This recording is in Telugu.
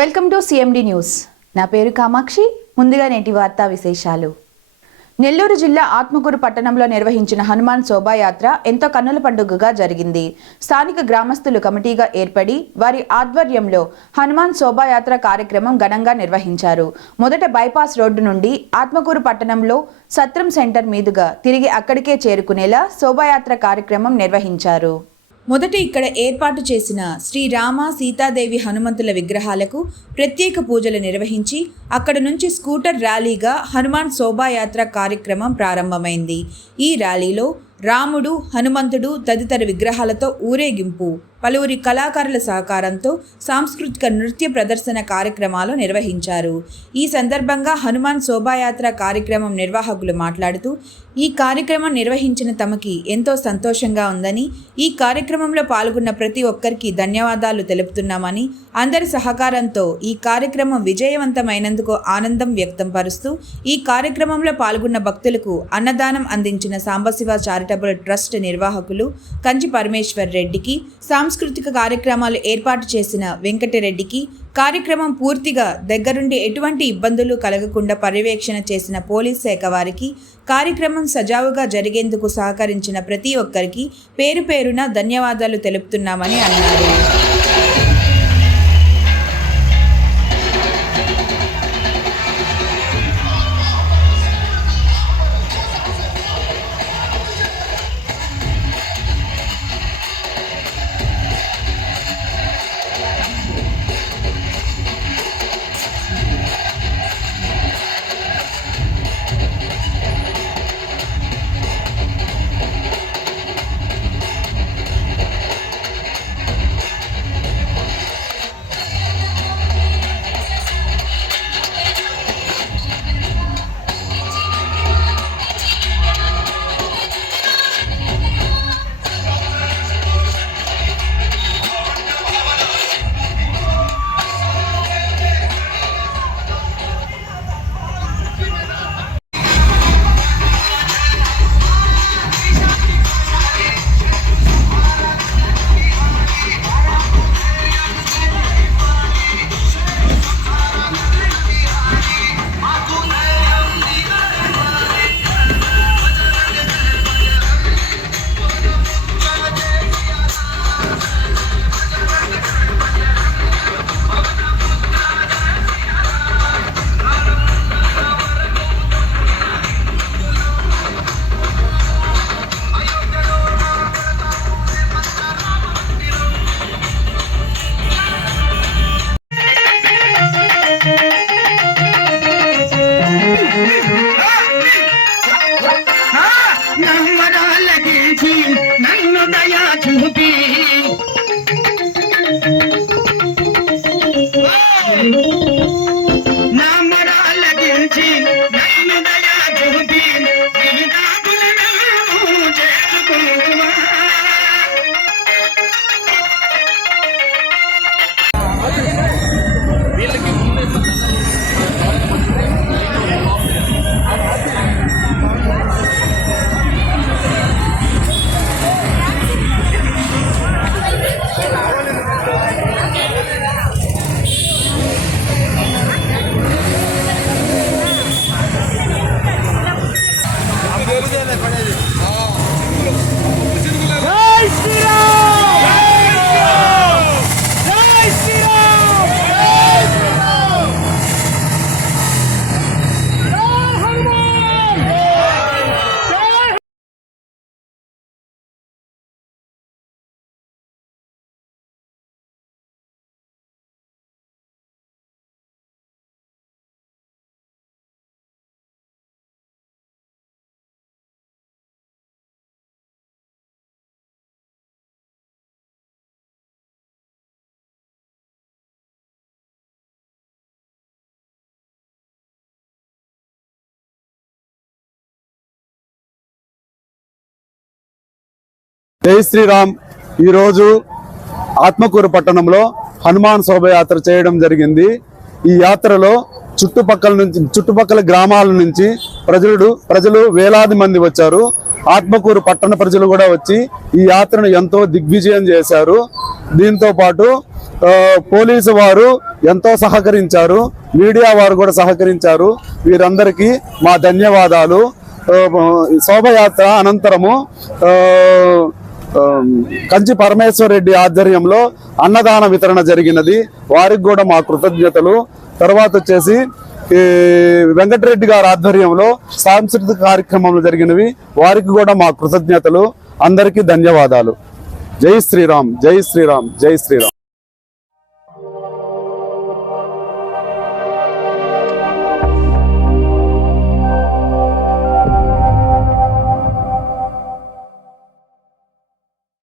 Welcome to CMD news. నా పేరు కామాక్షి. ముందుగా నేటి వార్తా విశేషాలు. నెల్లూరు జిల్లా ఆత్మకూరు పట్టణంలో నిర్వహించిన హనుమాన్ శోభాయాత్ర ఎంతో కన్నుల పండుగగా జరిగింది. స్థానిక గ్రామస్తులు కమిటీగా ఏర్పడి వారి ఆధ్వర్యంలో హనుమాన్ శోభాయాత్ర కార్యక్రమం ఘనంగా నిర్వహించారు. మొదట బైపాస్ రోడ్డు నుండి ఆత్మకూరు పట్టణంలో సత్రం సెంటర్ మీదుగా తిరిగి అక్కడికే చేరుకునేలా శోభాయాత్ర కార్యక్రమం నిర్వహించారు. మొదట ఇక్కడ ఏర్పాటు చేసిన శ్రీరామ సీతాదేవి హనుమంతుల విగ్రహాలకు ప్రత్యేక పూజలు నిర్వహించి అక్కడ నుంచి స్కూటర్ ర్యాలీగా హనుమాన్ శోభాయాత్ర కార్యక్రమం ప్రారంభమైంది. ఈ ర్యాలీలో రాముడు హనుమంతుడు తదితర విగ్రహాలతో ఊరేగింపు పలువురి కళాకారుల సహకారంతో సాంస్కృతిక నృత్య ప్రదర్శన కార్యక్రమాలు నిర్వహించారు. ఈ సందర్భంగా హనుమాన్ శోభాయాత్ర కార్యక్రమం నిర్వాహకులు మాట్లాడుతూ ఈ కార్యక్రమం నిర్వహించిన తమకి ఎంతో సంతోషంగా ఉందని ఈ కార్యక్రమంలో పాల్గొన్న ప్రతి ఒక్కరికి ధన్యవాదాలు తెలుపుతున్నామని అందరి సహకారంతో ఈ కార్యక్రమం విజయవంతమైనందుకు ఆనందం వ్యక్తం పరుస్తూ ఈ కార్యక్రమంలో పాల్గొన్న భక్తులకు అన్నదానం అందించిన సాంబశివ చారిటబుల్ ట్రస్ట్ నిర్వాహకులు కంచి పరమేశ్వర్ రెడ్డికి సాంస్కృతిక కార్యక్రమాలు ఏర్పాటు చేసిన వెంకటరెడ్డికి కార్యక్రమం పూర్తిగా దగ్గరుండి ఎటువంటి ఇబ్బందులు కలగకుండా పర్యవేక్షణ చేసిన పోలీస్ శాఖ వారికి కార్యక్రమం సజావుగా జరిగేందుకు సహకరించిన ప్రతి ఒక్కరికి పేరు పేరున ధన్యవాదాలు తెలుపుతున్నామని అన్నారు. నమ్మరాలగించి నన్ను దయా ಪಡೆಯಿರಿ జై శ్రీరామ్. ఈరోజు ఆత్మకూరు పట్టణంలో హనుమాన్ శోభయాత్ర చేయడం జరిగింది. ఈ యాత్రలో చుట్టుపక్కల నుంచి చుట్టుపక్కల గ్రామాల నుంచి ప్రజలు ప్రజలు వేలాది మంది వచ్చారు. ఆత్మకూరు పట్టణ ప్రజలు కూడా వచ్చి ఈ యాత్రను ఎంతో దిగ్విజయం చేశారు. దీంతో పాటు పోలీసు వారు ఎంతో సహకరించారు. మీడియా వారు కూడా సహకరించారు. వీరందరికీ మా ధన్యవాదాలు. శోభయాత్ర అనంతరము కంచి పరమేశ్వర రెడ్డి ఆధ్వర్యంలో అన్నదాన వితరణ జరిగినది. వారికి కూడా మా కృతజ్ఞతలు. తర్వాత వచ్చేసి వెంకటరెడ్డి గారి ఆధ్వర్యంలో సాంస్కృతిక కార్యక్రమాలు జరిగినవి. వారికి కూడా మా కృతజ్ఞతలు. అందరికీ ధన్యవాదాలు. జై శ్రీరామ్ జై శ్రీరామ్ జై శ్రీరామ్.